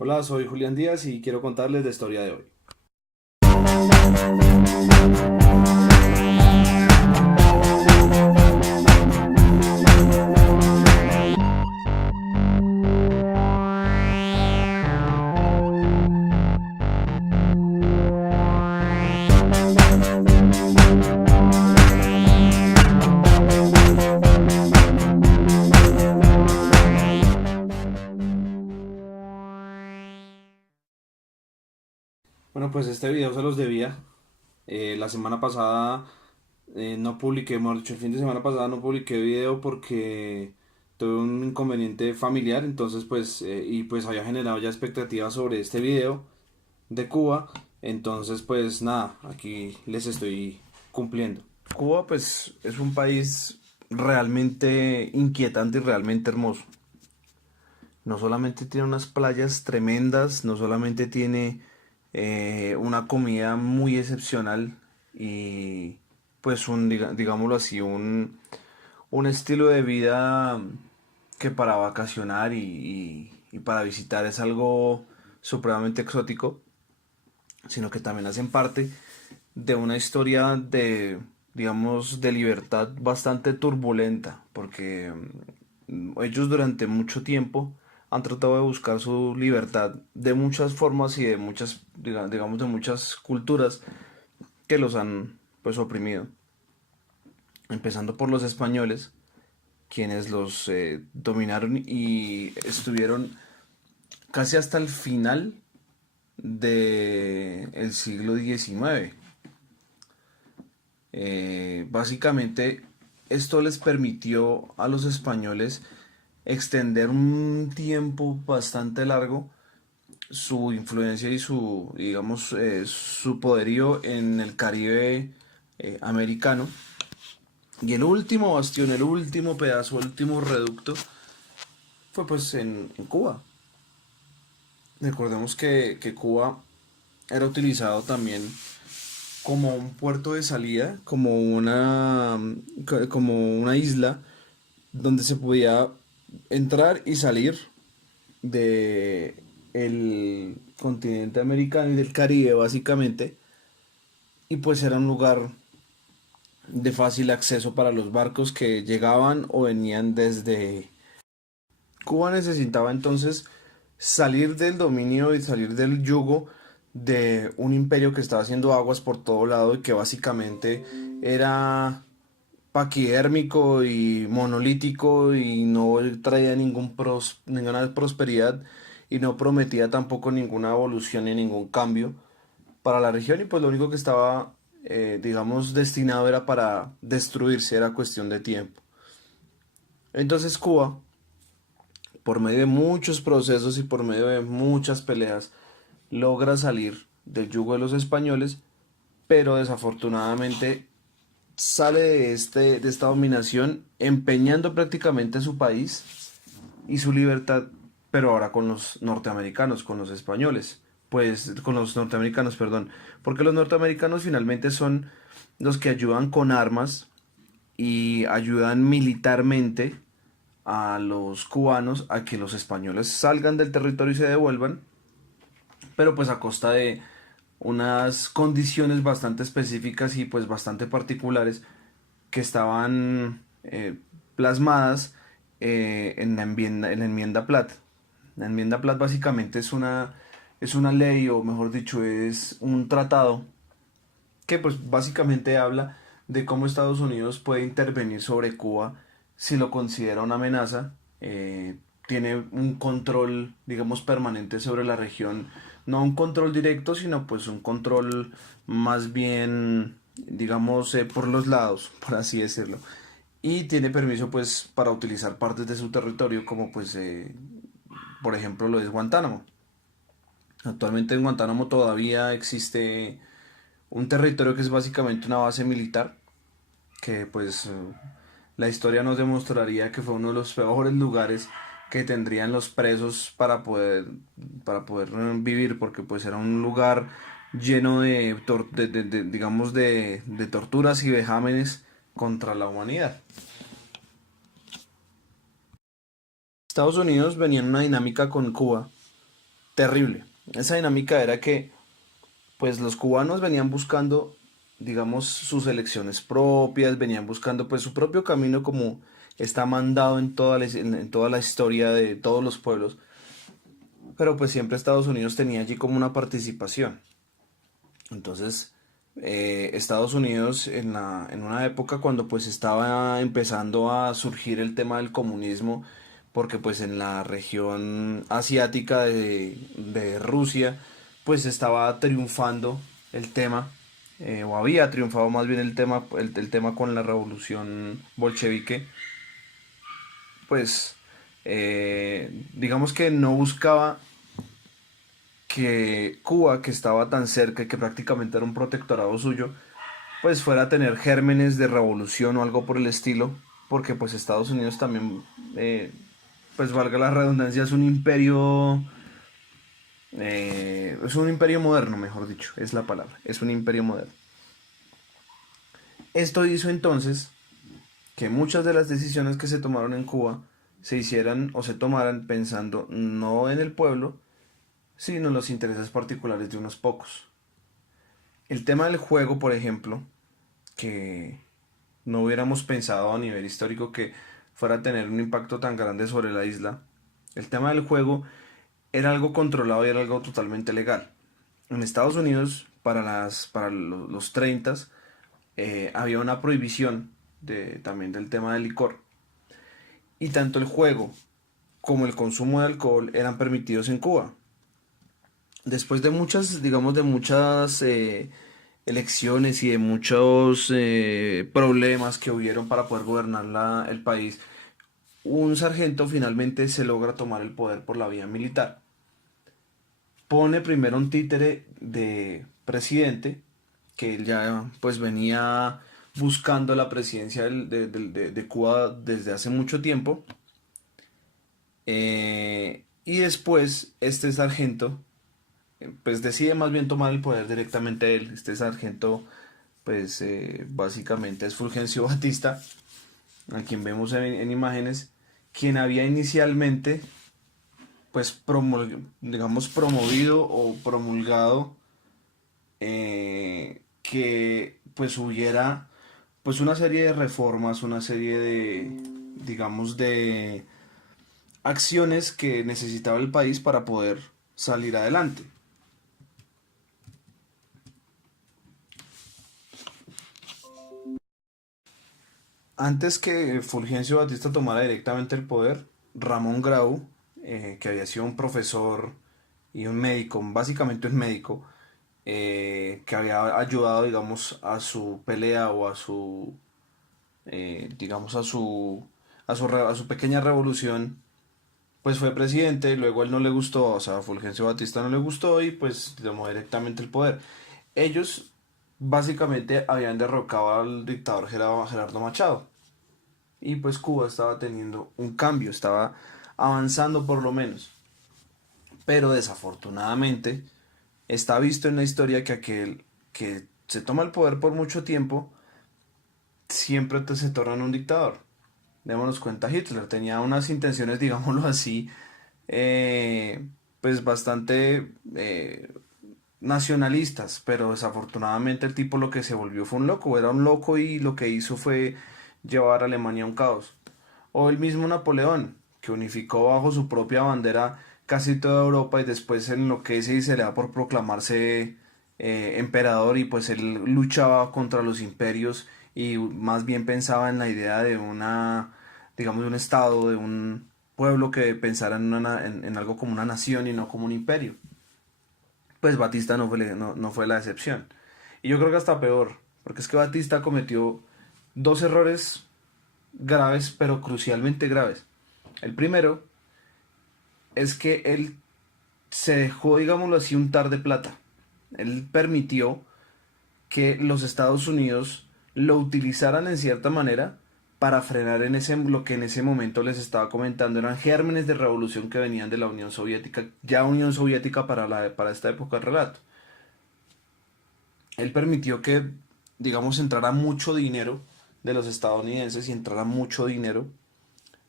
Hola, soy Julián Díaz y quiero contarles la historia de hoy. Bueno, pues este video se los debía. La semana pasada no publiqué, mejor dicho, el fin de semana pasada no publiqué video porque tuve un inconveniente familiar, entonces pues había generado ya expectativas sobre este video de Cuba, entonces pues nada, aquí les estoy cumpliendo. Cuba pues es un país realmente inquietante y realmente hermoso. No solamente tiene unas playas tremendas, no solamente tiene una comida muy excepcional y pues digámoslo así, un estilo de vida que para vacacionar y para visitar es algo supremamente exótico, sino que también hacen parte de una historia de, digamos, de libertad bastante turbulenta, porque ellos durante mucho tiempo han tratado de buscar su libertad de muchas formas y de muchas, digamos, de muchas culturas que los han pues oprimido. Empezando por los españoles, quienes los dominaron y estuvieron casi hasta el final del siglo XIX. Básicamente, esto les permitió a los españoles extender un tiempo bastante largo su influencia y su, digamos, su poderío en el Caribe americano. Y el último bastión, el último pedazo, el último reducto fue pues en Cuba. Recordemos que Cuba era utilizado también como un puerto de salida, como una isla donde se podía entrar y salir de el continente americano y del Caribe básicamente, y pues era un lugar de fácil acceso para los barcos que llegaban o venían desde Cuba. Necesitaba entonces salir del dominio y salir del yugo de un imperio que estaba haciendo aguas por todo lado y que básicamente era paquidérmico y monolítico y no traía ninguna prosperidad y no prometía tampoco ninguna evolución ni ningún cambio para la región, y pues lo único que estaba digamos destinado era para destruirse, era cuestión de tiempo. Entonces Cuba, por medio de muchos procesos y por medio de muchas peleas, logra salir del yugo de los españoles, pero desafortunadamente sale de esta dominación empeñando prácticamente su país y su libertad, pero ahora con los norteamericanos, con los españoles, pues con los norteamericanos, perdón, porque los norteamericanos finalmente son los que ayudan con armas y ayudan militarmente a los cubanos a que los españoles salgan del territorio y se devuelvan, pero pues a costa de unas condiciones bastante específicas y pues bastante particulares que estaban plasmadas en la enmienda Platt. La enmienda Platt básicamente es una ley, o mejor dicho, es un tratado que pues básicamente habla de cómo Estados Unidos puede intervenir sobre Cuba si lo considera una amenaza. Tiene un control, digamos, permanente sobre la región, no un control directo, sino pues un control más bien, digamos, por los lados, por así decirlo. Y tiene permiso pues para utilizar partes de su territorio como pues, por ejemplo, lo es Guantánamo. Actualmente en Guantánamo todavía existe un territorio que es básicamente una base militar, que pues la historia nos demostraría que fue uno de los peores lugares que tendrían los presos para poder vivir, porque pues era un lugar lleno digamos de torturas y vejámenes contra la humanidad. Estados Unidos venía en una dinámica con Cuba terrible. Esa dinámica era que pues los cubanos venían buscando, digamos, sus elecciones propias, venían buscando pues su propio camino como está mandado en toda la historia de todos los pueblos, pero pues siempre Estados Unidos tenía allí como una participación. Entonces, Estados Unidos en una época cuando pues estaba empezando a surgir el tema del comunismo, porque pues en la región asiática de Rusia, pues estaba triunfando el tema, o había triunfado más bien el tema con la revolución bolchevique, pues digamos que no buscaba que Cuba, que estaba tan cerca y que prácticamente era un protectorado suyo, pues fuera a tener gérmenes de revolución o algo por el estilo, porque pues Estados Unidos también, pues valga la redundancia, es un imperio moderno, mejor dicho, es la palabra, es un imperio moderno. Esto hizo entonces que muchas de las decisiones que se tomaron en Cuba se hicieran o se tomaran pensando no en el pueblo, sino en los intereses particulares de unos pocos. El tema del juego, por ejemplo, que no hubiéramos pensado a nivel histórico que fuera a tener un impacto tan grande sobre la isla. El tema del juego era algo controlado y era algo totalmente legal. En Estados Unidos, para los 30, había una prohibición también del tema del licor. Y tanto el juego como el consumo de alcohol eran permitidos en Cuba. Después de muchas, digamos, de muchas elecciones y de muchos problemas que hubieron para poder gobernar el país, un sargento finalmente se logra tomar el poder por la vía militar. Pone primero un títere de presidente, que él ya pues venía buscando la presidencia de Cuba desde hace mucho tiempo. Y después este sargento pues decide más bien tomar el poder directamente él. Este sargento pues básicamente es Fulgencio Batista, a quien vemos en imágenes, quien había inicialmente pues digamos promovido o promulgado que pues hubiera pues una serie de reformas, una serie de digamos de acciones que necesitaba el país para poder salir adelante. Antes que Fulgencio Batista tomara directamente el poder, Ramón Grau, que había sido un profesor y un médico, básicamente un médico, que había ayudado, digamos, a su pelea o a su, digamos, a su pequeña revolución, pues fue presidente, luego a él no le gustó, o sea, a Fulgencio Batista no le gustó y pues tomó directamente el poder. Ellos básicamente habían derrocado al dictador Gerardo Machado. Y pues Cuba estaba teniendo un cambio, estaba avanzando por lo menos. Pero desafortunadamente está visto en la historia que aquel que se toma el poder por mucho tiempo siempre se torna en un dictador. Démonos cuenta, Hitler tenía unas intenciones, digámoslo así, eh, pues bastante nacionalistas, pero desafortunadamente el tipo lo que se volvió fue un loco, era un loco y lo que hizo fue llevar a Alemania a un caos. O el mismo Napoleón, que unificó bajo su propia bandera casi toda Europa y después enloquece y se le da por proclamarse emperador y pues él luchaba contra los imperios y más bien pensaba en la idea de una, digamos, de un estado, de un pueblo que pensara en algo como una nación y no como un imperio. Pues Batista no fue la excepción. Y yo creo que hasta peor, porque es que Batista cometió dos errores graves, pero crucialmente graves. El primero es que él se dejó, digámoslo así, untar de plata. Él permitió que los Estados Unidos lo utilizaran en cierta manera para frenar lo que en ese momento les estaba comentando. Eran gérmenes de revolución que venían de la Unión Soviética, ya Unión Soviética para esta época del relato. Él permitió que, digamos, entrara mucho dinero de los estadounidenses y entrara mucho dinero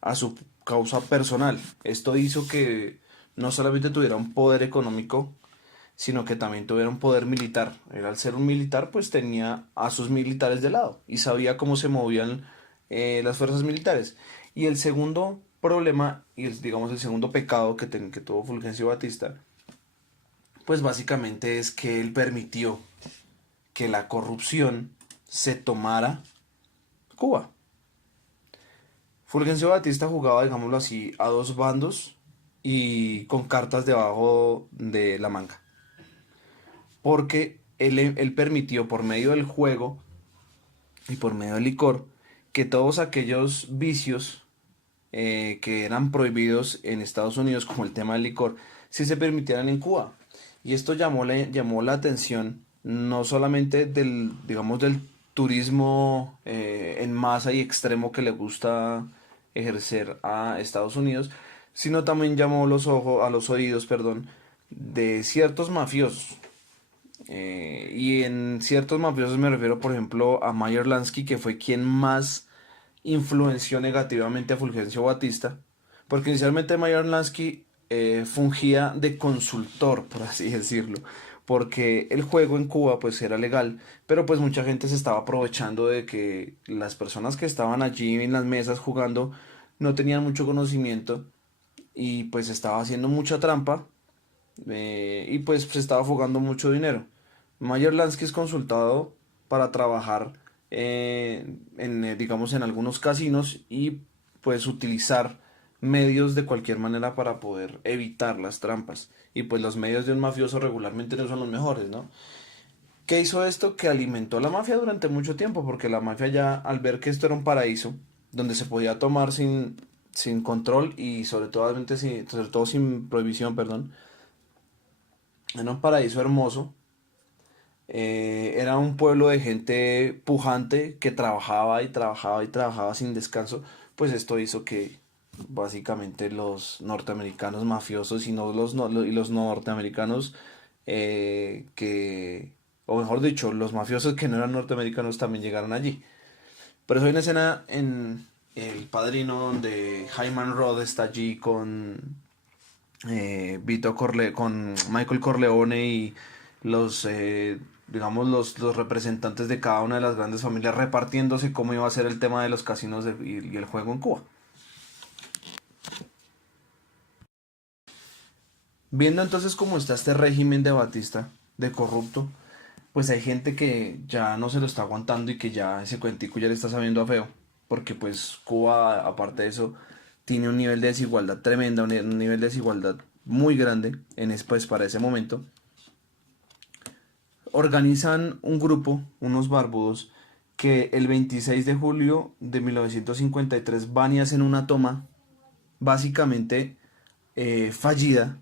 a su causa personal. Esto hizo que no solamente tuviera un poder económico, sino que también tuviera un poder militar. Él, al ser un militar, pues tenía a sus militares de lado y sabía cómo se movían las fuerzas militares. Y el segundo problema, y digamos el segundo pecado que tuvo Fulgencio Batista, pues básicamente es que él permitió que la corrupción se tomara Cuba. Fulgencio Batista jugaba, digámoslo así, a dos bandos y con cartas debajo de la manga. Porque él permitió por medio del juego y por medio del licor que todos aquellos vicios que eran prohibidos en Estados Unidos, como el tema del licor, sí se permitieran en Cuba. Y esto llamó la atención no solamente del, digamos, del turismo en masa y extremo que le gusta ejercer a Estados Unidos, sino también llamó los ojos, a los oídos, perdón, de ciertos mafiosos. Y en ciertos mafiosos me refiero, por ejemplo, a Meyer Lansky, que fue quien más influenció negativamente a Fulgencio Batista, porque inicialmente Meyer Lansky fungía de consultor, por así decirlo, porque el juego en Cuba pues era legal, pero pues mucha gente se estaba aprovechando de que las personas que estaban allí en las mesas jugando no tenían mucho conocimiento y pues estaba haciendo mucha trampa y pues se estaba fugando mucho dinero. Mayer Lansky es consultado para trabajar digamos, en algunos casinos y pues utilizar medios de cualquier manera para poder evitar las trampas. Y pues los medios de un mafioso regularmente no son los mejores, ¿no? ¿Qué hizo esto? Que alimentó a la mafia durante mucho tiempo, porque la mafia ya al ver que esto era un paraíso, donde se podía tomar sin control y sobre todo sin prohibición, perdón, era un paraíso hermoso. Era un pueblo de gente pujante que trabajaba y trabajaba y trabajaba sin descanso. Pues esto hizo que básicamente los norteamericanos mafiosos y no y los no norteamericanos o mejor dicho, los mafiosos que no eran norteamericanos también llegaron allí. Por eso hay una escena en El Padrino donde Hyman Roth está allí con con Michael Corleone y los, digamos, los representantes de cada una de las grandes familias repartiéndose cómo iba a ser el tema de los casinos y el juego en Cuba. Viendo entonces cómo está este régimen de Batista, de corrupto, pues hay gente que ya no se lo está aguantando y que ya ese cuentico ya le está sabiendo a feo, porque pues Cuba, aparte de eso, tiene un nivel de desigualdad tremenda, un nivel de desigualdad muy grande pues, para ese momento. Organizan un grupo, unos barbudos, que el 26 de julio de 1953 van y hacen una toma básicamente fallida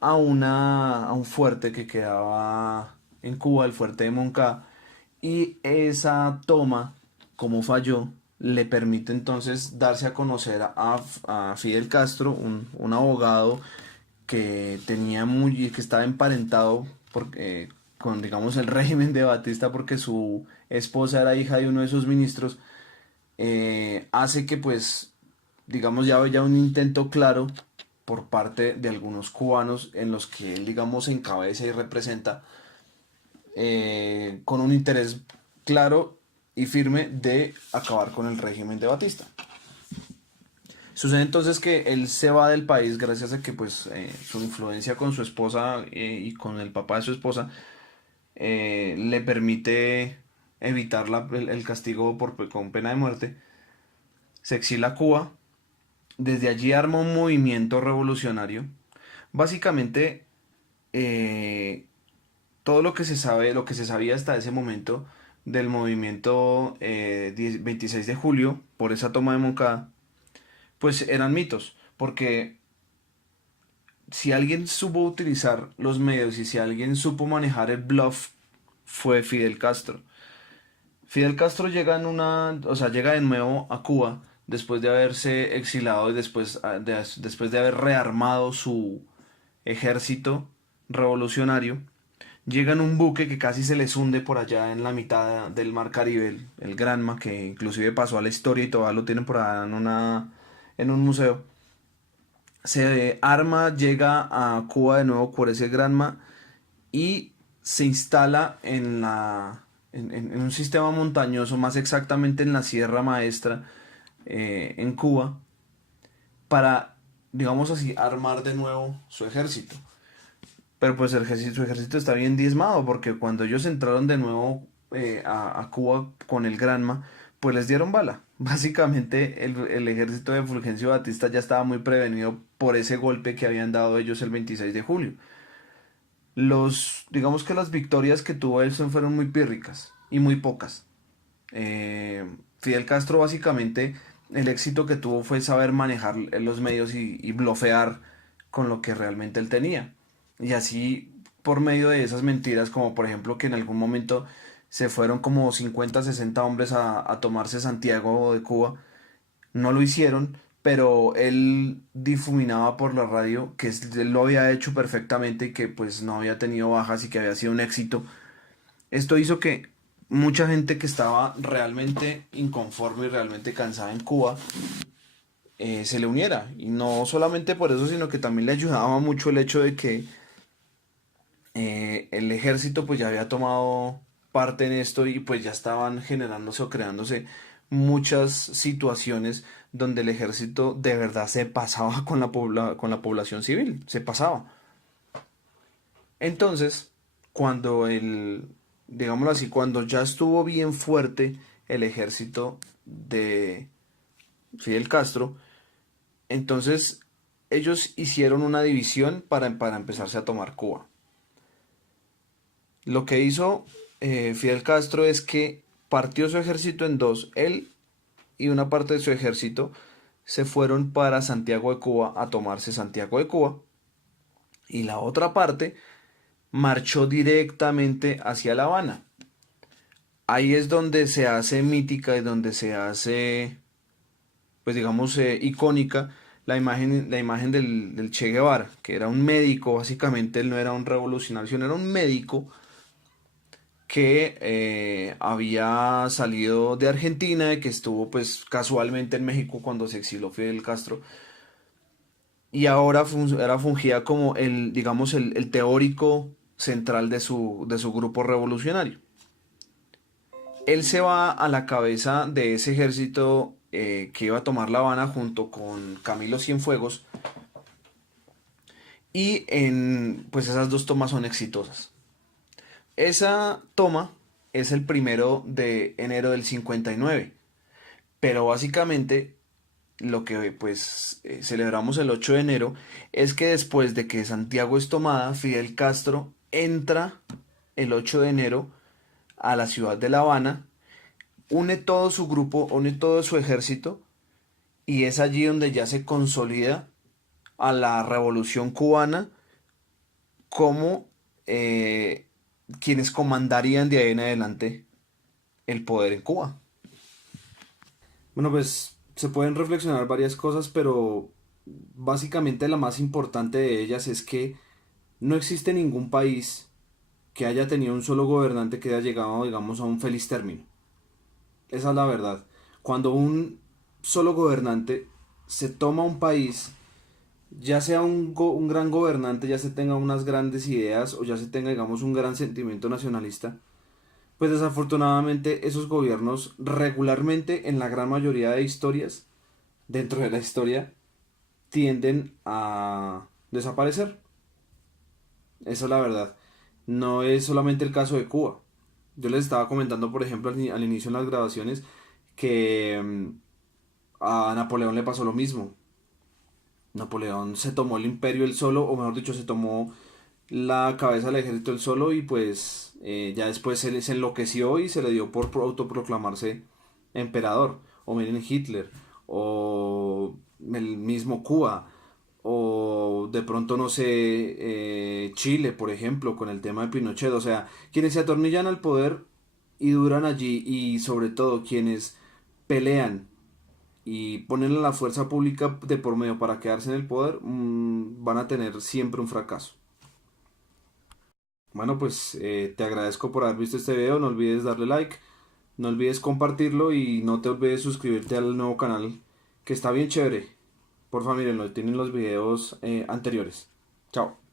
a un fuerte que quedaba en Cuba, el fuerte de Moncada, y esa toma, como falló, le permite entonces darse a conocer a Fidel Castro, un abogado que estaba emparentado con, digamos, el régimen de Batista porque su esposa era hija de uno de sus ministros, hace que pues digamos ya haya un intento claro por parte de algunos cubanos en los que él digamos encabeza y representa con un interés claro y firme de acabar con el régimen de Batista. Sucede entonces que él se va del país gracias a que pues su influencia con su esposa y con el papá de su esposa le permite evitar el castigo con pena de muerte. Se exila a Cuba. Desde allí arma un movimiento revolucionario. Básicamente eh, todo lo que se sabe, lo que se sabía hasta ese momento del movimiento 26 de julio por esa toma de Moncada, pues eran mitos, porque si alguien supo utilizar los medios y si alguien supo manejar el bluff fue Fidel Castro. Fidel Castro o sea, llega de nuevo a Cuba después de haberse exilado y después de haber rearmado su ejército revolucionario. Llega en un buque que casi se les hunde por allá en la mitad del mar Caribe, el Granma, que inclusive pasó a la historia y todavía lo tienen por allá en un museo. se arma, llega a Cuba de nuevo por ese Granma y se instala en un sistema montañoso, más exactamente en la Sierra Maestra, en Cuba, para, digamos así, armar de nuevo su ejército. Pero pues su ejército está bien diezmado, porque cuando ellos entraron de nuevo a Cuba con el Granma, pues les dieron bala. Básicamente el ejército de Fulgencio Batista ya estaba muy prevenido por ese golpe que habían dado ellos el 26 de julio. Digamos que las victorias que tuvo Elson fueron muy pírricas y muy pocas. Fidel Castro básicamente el éxito que tuvo fue saber manejar los medios y blofear con lo que realmente él tenía. Y así por medio de esas mentiras, como por ejemplo que en algún momento se fueron como 50 60 hombres a tomarse Santiago de Cuba, no lo hicieron, pero él difuminaba por la radio que él lo había hecho perfectamente y que pues no había tenido bajas y que había sido un éxito. Esto hizo que mucha gente que estaba realmente inconforme y realmente cansada en Cuba se le uniera. Y no solamente por eso, sino que también le ayudaba mucho el hecho de que el ejército pues ya había tomado parte en esto y pues ya estaban generándose o creándose muchas situaciones donde el ejército de verdad se pasaba con con la población civil, se pasaba. Entonces, cuando digámoslo así, cuando ya estuvo bien fuerte el ejército de Fidel Castro, entonces ellos hicieron una división para empezarse a tomar Cuba. Lo que hizo Fidel Castro es que partió su ejército en dos. Él y una parte de su ejército se fueron para Santiago de Cuba a tomarse Santiago de Cuba. Y la otra parte marchó directamente hacia La Habana. Ahí es donde se hace mítica y donde se hace, pues digamos, icónica la imagen del Che Guevara, que era un médico, básicamente él no era un revolucionario, sino era un médico que había salido de Argentina y que estuvo pues casualmente en México cuando se exiló Fidel Castro y ahora era fungía como digamos, el teórico central de su grupo revolucionario. Él se va a la cabeza de ese ejército que iba a tomar La Habana junto con Camilo Cienfuegos y pues esas dos tomas son exitosas. Esa toma es el 1 de enero del 59, pero básicamente lo que pues celebramos el 8 de enero es que después de que Santiago es tomada, Fidel Castro entra el 8 de enero a la ciudad de La Habana, une todo su grupo, une todo su ejército y es allí donde ya se consolida a la revolución cubana como quienes comandarían de ahí en adelante el poder en Cuba. Bueno, pues se pueden reflexionar varias cosas, pero básicamente la más importante de ellas es que no existe ningún país que haya tenido un solo gobernante que haya llegado, digamos, a un feliz término. Esa es la verdad. Cuando un solo gobernante se toma un país, ya sea un gran gobernante, ya se tenga unas grandes ideas o ya se tenga, digamos, un gran sentimiento nacionalista, pues desafortunadamente esos gobiernos regularmente en la gran mayoría de historias, dentro de la historia, tienden a desaparecer. Esa es la verdad. No es solamente el caso de Cuba. Yo les estaba comentando, por ejemplo, al inicio en las grabaciones, que a Napoleón le pasó lo mismo. Napoleón se tomó el imperio él solo, o mejor dicho, se tomó la cabeza del ejército él solo y pues ya después se enloqueció y se le dio por autoproclamarse emperador. O miren Hitler, o el mismo Cuba, o de pronto no sé, Chile, por ejemplo, con el tema de Pinochet. O sea, quienes se atornillan al poder y duran allí y sobre todo quienes pelean y ponen la fuerza pública de por medio para quedarse en el poder, van a tener siempre un fracaso. Bueno, pues te agradezco por haber visto este video, no olvides darle like, no olvides compartirlo y no te olvides suscribirte al nuevo canal que está bien chévere. Por favor, mírenlo, tienen los videos anteriores. Chao.